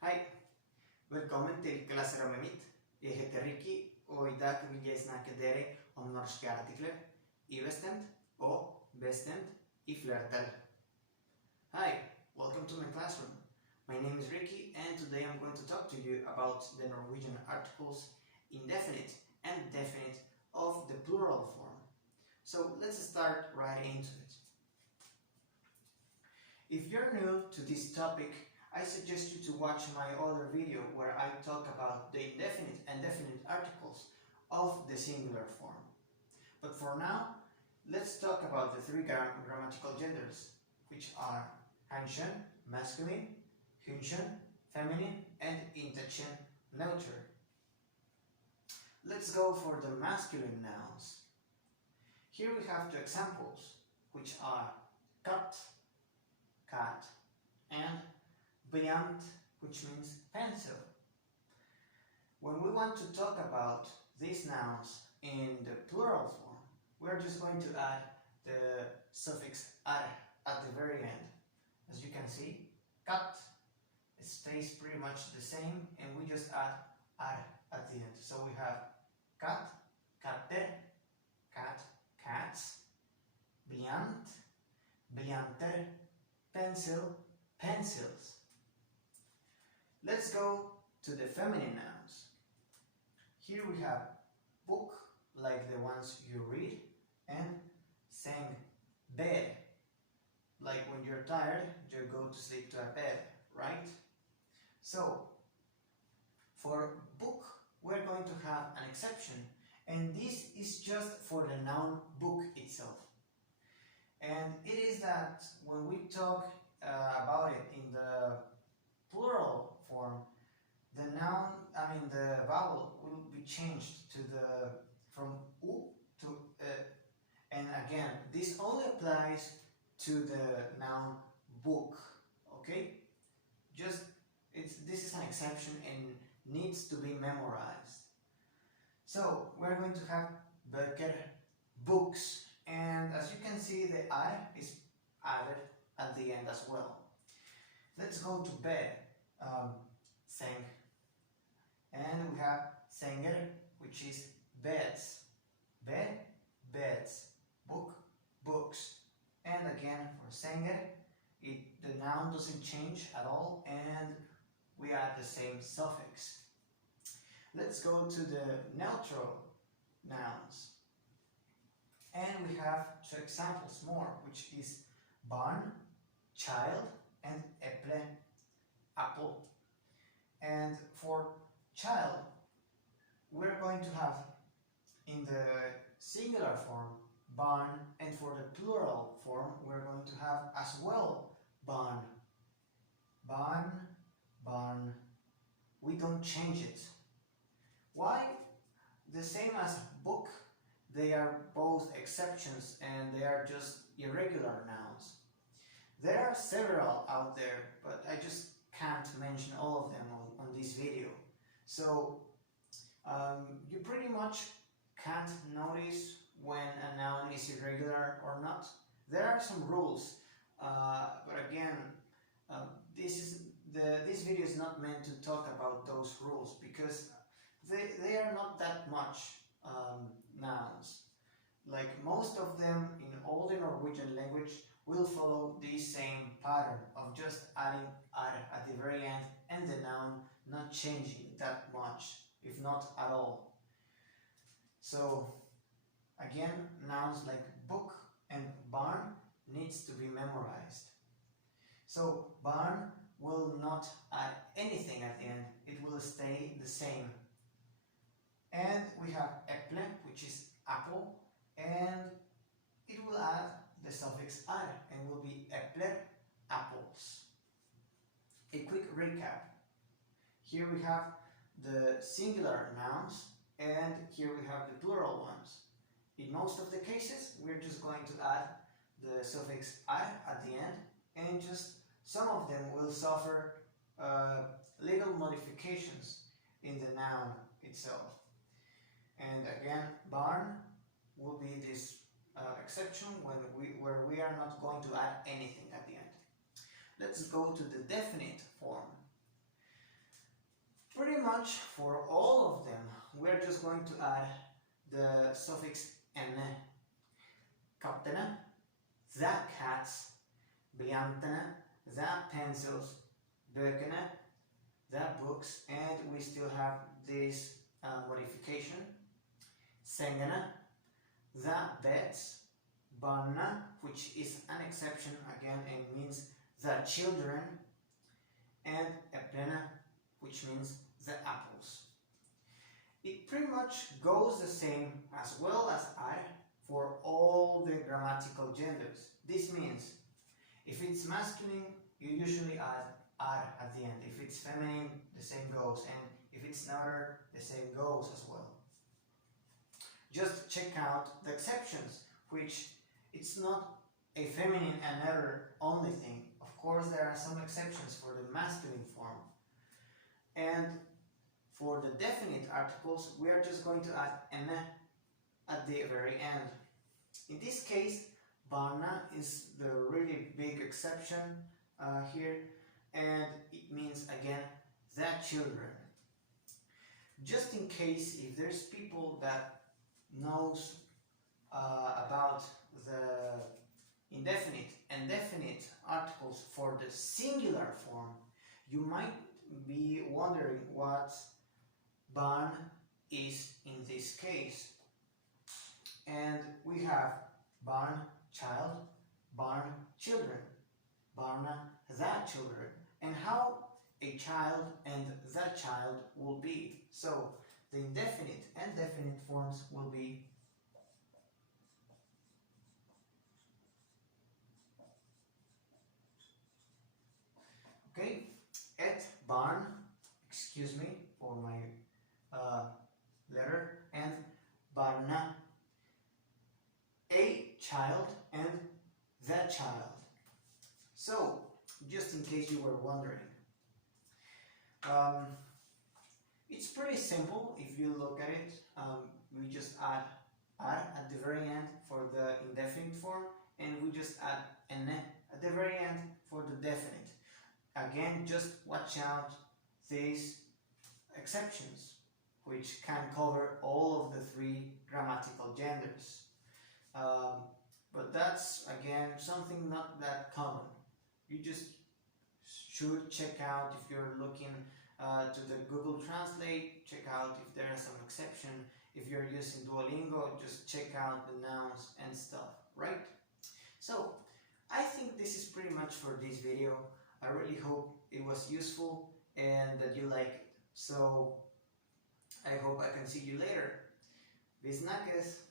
Hei, velkommen til klasserommet mitt. Jeg heter Ricky, og i dag vil jeg snakke dere om norske artikler i bestemt og bestemt i flertall. Hi, welcome to my classroom. My name is Ricky, and today I'm going to talk to you about the Norwegian articles indefinite and definite of the plural form. So let's start right into it. If you're new to this topic, I suggest you to watch my other video where I talk about the indefinite and definite articles of the singular form. But for now, let's talk about the three grammatical genders, which are hanschen, masculine, hunschen, feminine, and intention, neuter. Let's go for the masculine nouns. Here we have two examples, which are katt, cat, and blyant, which means pencil. When we want to talk about these nouns in the plural form, we're just going to add the suffix ar at the very end. As you can see, cat stays pretty much the same, and we just add ar at the end. So we have cat, katter, cat, cats, blyant, blyanter, pencil, pencils. Let's go to the feminine nouns. Here we have book, like the ones you read, and seng, bed, like when you're tired, you go to sleep to a bed, right? So, for book, we're going to have an exception, and this is just for the noun book itself. And it is that when we talk about it in the plural form, the vowel will be changed to from u to and again, this only applies to the noun book. Okay, this is an exception and needs to be memorized. So we're going to have böcker, books, and as you can see, the I is added at the end as well. Let's go to bed, seng, and we have senger, which is beds, bed, beds, book, books, and again for senger, the noun doesn't change at all, and we add the same suffix. Let's go to the neutral nouns, and we have two examples more, which is barn, child, and äpple, apple. And for child, we're going to have in the singular form barn, and for the plural form we're going to have as well barn, barn, barn. We don't change it. Why? The same as book, they are both exceptions and they are just irregular nouns. There are several out there, but I just can't mention all of them on this video. So you pretty much can't notice when a noun is irregular or not. There are some rules, but again, this video is not meant to talk about those rules because they are not that much nouns. Like most of them in all the Norwegian language will follow this same pattern of just adding ar at the very end and the noun not changing that much, if not at all. So again, nouns like book and barn needs to be memorized. So barn will not add anything at the end, it will stay the same. And we have äpple, which is apple, and it will add the suffix ar and will be äppler, apples. A quick recap. Here we have the singular nouns and here we have the plural ones. In most of the cases, we're just going to add the suffix ar at the end, and just some of them will suffer little modifications in the noun itself. And again, barn will be this exception where we are not going to add anything at the end. Let's go to the definite form. Pretty much for all of them, we're just going to add the suffix ene. Kattene, the cats, blyantene, the pencils, bøkene, the books, and we still have this modification. Sengene, the beds, barna, which is an exception again and means the children, and eplene, which means the apples. It pretty much goes the same as well as I for all the grammatical genders. This means if it's masculine, you usually add ar at the end. If it's feminine, the same goes, and if it's neuter, the same goes as well. Just check out the exceptions, which it's not a feminine and neuter only thing. Of course, there are some exceptions for the masculine form. And for the definite articles, we are just going to add ene at the very end. In this case, barna is the really big exception here, and it means again the children. Just in case if there's people that knows about the indefinite and definite articles for the singular form, you might be wondering what barn is in this case. And we have barn child, barn children, barna the children, and how a child and the child will be. So the indefinite and definite forms will be okay. Et barn, excuse me for my letter, and barna, a child and the child. So just in case you were wondering, it's pretty simple if you look at it. We just add ar at the very end for the indefinite form, and we just add ene at the very end for the definite. Again, just watch out these exceptions, which can cover all of the three grammatical genders. But that's again something not that common. You just should check out if you're looking to the Google Translate, check out if there is some exception. If you're using Duolingo, just check out the nouns and stuff, right? So I think this is pretty much for this video. I really hope it was useful and that you like it. So I hope I can see you later. Vi snakkes!